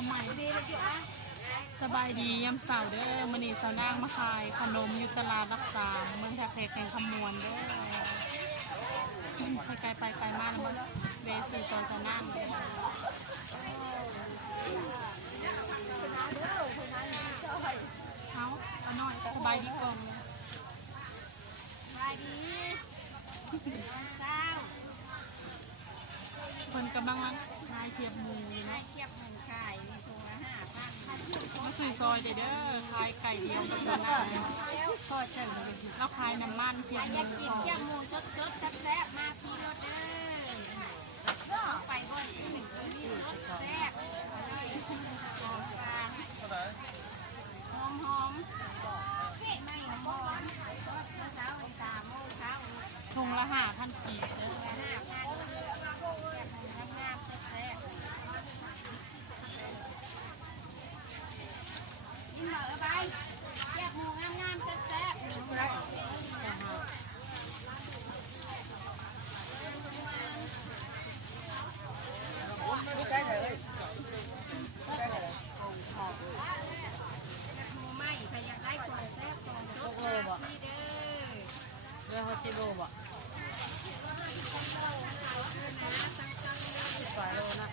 ำไมสบายดียามเสาร์เด้อมื้อนี้สาวนางมาขายขนมอยู่ตลาดรักษาเมืองแพร่แข่งคำมวนเด้อไปไกลไปไกลมากแล้วมันเวสีซอยสาวนางเด้อเอาหน่อยสบายดีกล่องเลยสบายดีเช้าคนกำลังนายเทียบหมูนะเทียบหมูไก่ถุงละ5,000มาซื้อซอยเด้อขายไก่เดียวกันนะทอดเส้นแล้วขายน้ำมันเทียบหมูเทียบหมูสดๆแซ่บๆมาพี่รถเด้อไปบ่อยมีรสแซ่บหอมฟางหอมไม่หอมเช้าไป3 โมงเช้าถุงละ5,000 กีบเด้อ5,000งามๆแซ่บกินเหรอไปแยกหมูงามๆแซ่บๆหนึ่งได้เลยหมูไหมใครอยากได้ของแซ่บของสดนี่เด้อเรื่องฮอจิโร่บ่สายโลนะ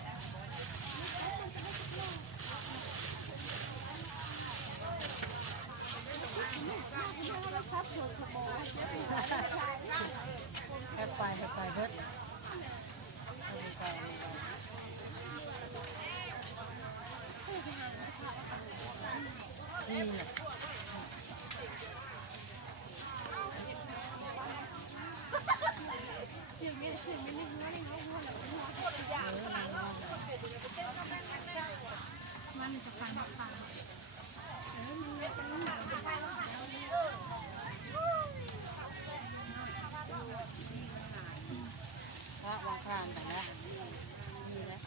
แค่ไปเพิ่มนี่แหละมันจะฟังพระวางข้างกันนะนี่แหละ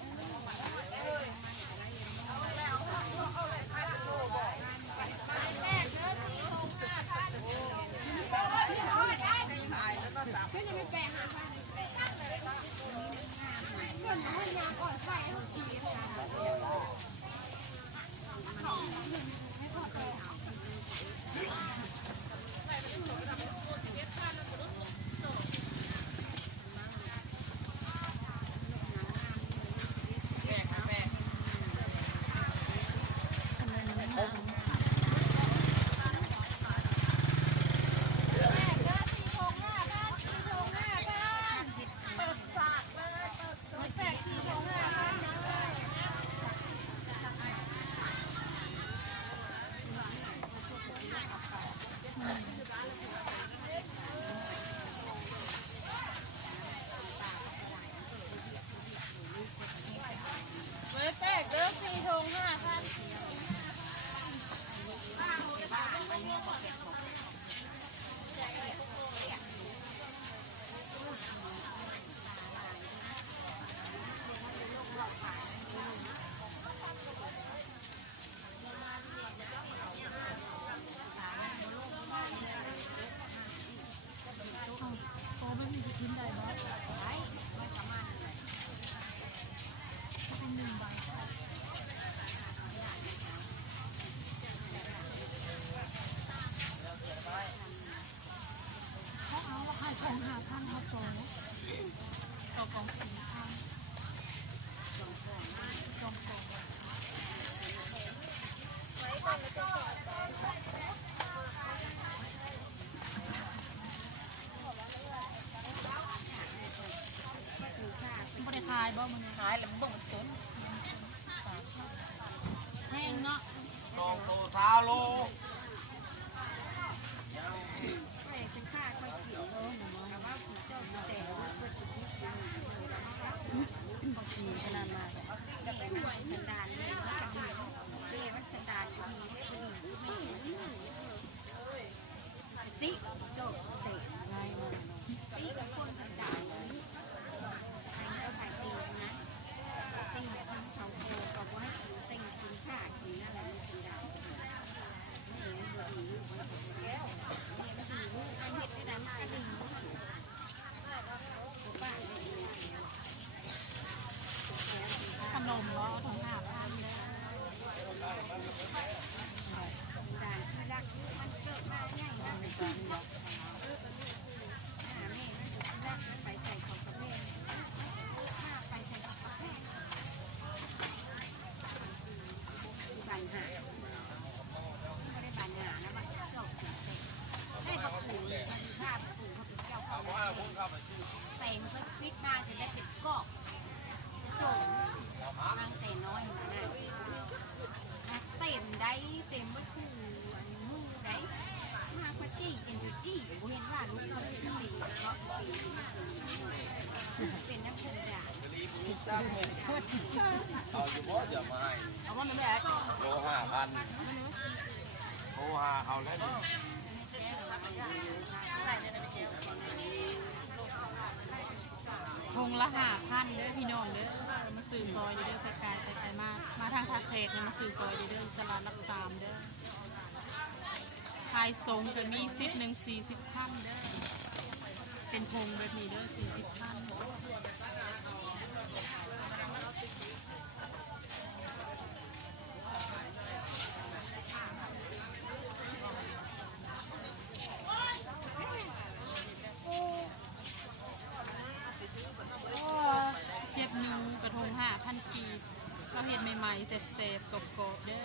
ไม่ได้ขายบ่มันขายแล้วมันบ่มันต้นแห้งเนาะ2 โล 3 โลเป็นค่าค่อยกินเนาะแต่ว่าผู้เจ้าแต่ว่าเพื่อนเขากินขนาดมาสันดานเลยมันสันดานสติโจเตะไงตีกับคนสันดานนี้ใครก็ขายตีนะตีคนชาวโคบอกว่าให้ตีกินข้ากินอะไรมันสันดานนี่มันดีอยู่มันดีแล้วนี่มันดีอยู่ไอ้เห็ดได้ดันก็ดีอยู่ป้าขนมล้อทั้ง มาให้ เอาว่ามันแบบ โล5,000โทรหาเขาแล้วนี่ ทงละ5,000เด้อพี่น้องเด้อมาซื้อซอยเด้อไกลๆไกลๆมาทางทาเคกเนี่ยมาซื้อซอยเด้อตลาดรักสามเด้อขายทรงจะมี10หนึ่ง40พันเด้อเป็นทงแบบนี้เด้อ40พันเฮ็ดหนูกระทง5,000กีบเราเฮ็ดใหม่ๆเสร็จๆกรอบๆเด้อ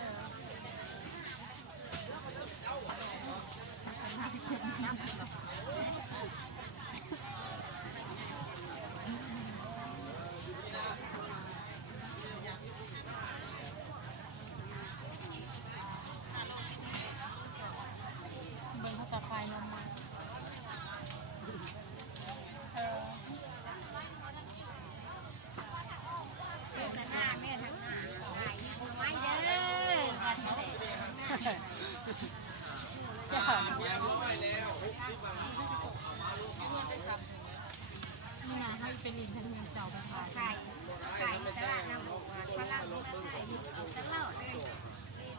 เบิ่งเขาจะคลายนมมาจ้านี่ไงให้เป็นอินเทอร์เน็ตเจ้าไปขาย ไก่ตลาดน้ำหมูฝรั่งไก่ตลอดเลย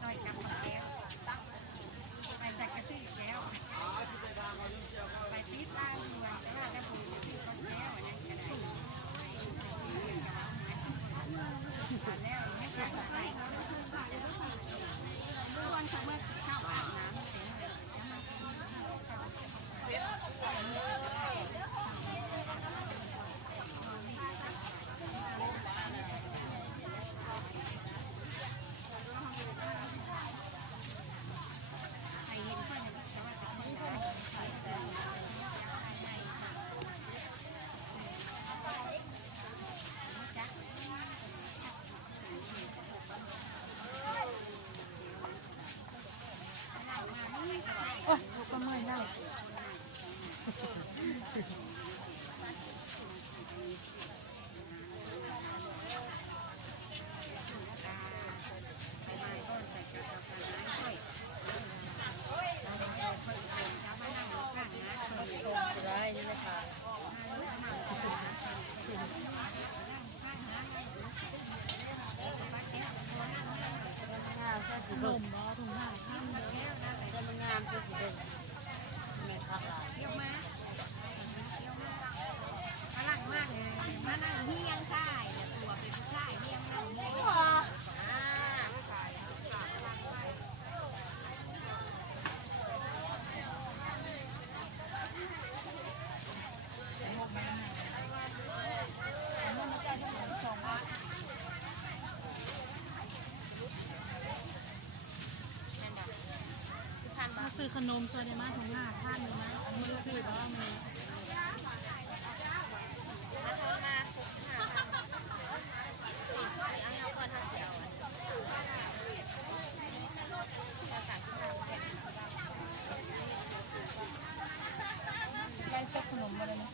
หน่อยกับของแก้วไปจากกระซี่แก้วไปตีบ้านเมืองตลาดน้ำหมูที่ของแก้วนั่นก็ได้แล้วไม่ใช่ใส่ทุกวันเขาเมื่อเข้าอาบน้ำเสร็จใครเห็นก็ยังก็ว่าจะไม่ได้โอ้ยลูกก็เมื่อยแล้วได้นี่เลยค่ะขนมบ่ถุง5,000เด้อ จะมันงามสุดเลยแม่ทักลายเที่ยวมาฝรั่งมากเลยมานั่งเฮียงค่ายแต่ตัวเป็นผู้ชายเฮียงนั่งเฮียงมาซื้อขนมตัวได้มาถุง5,000เลยนะมือซื้อบ่มื้อ มาโทรมาเอาเอาก่อนถ้าเสียวได้สักขนมมาเลยนะ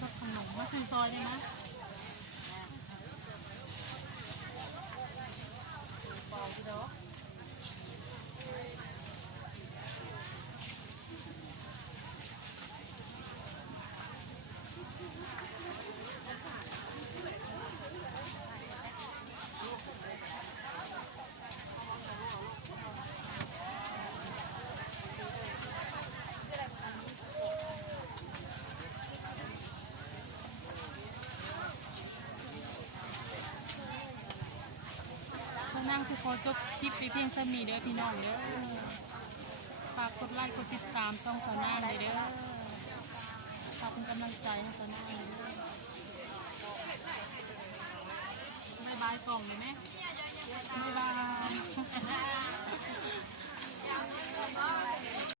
สักขนมมาซื้อซอยได้ไหมนั่งสิขอจบคลิปไปเพียงเท่านี้เด้อพี่น้องเด้อฝากกดไลค์กดติดตามช่องสาวนาเลยเด้อฝากเป็นกำลังใจให้สาวนาเลยเด้อบายบายกล่องเลยไหมบายบาย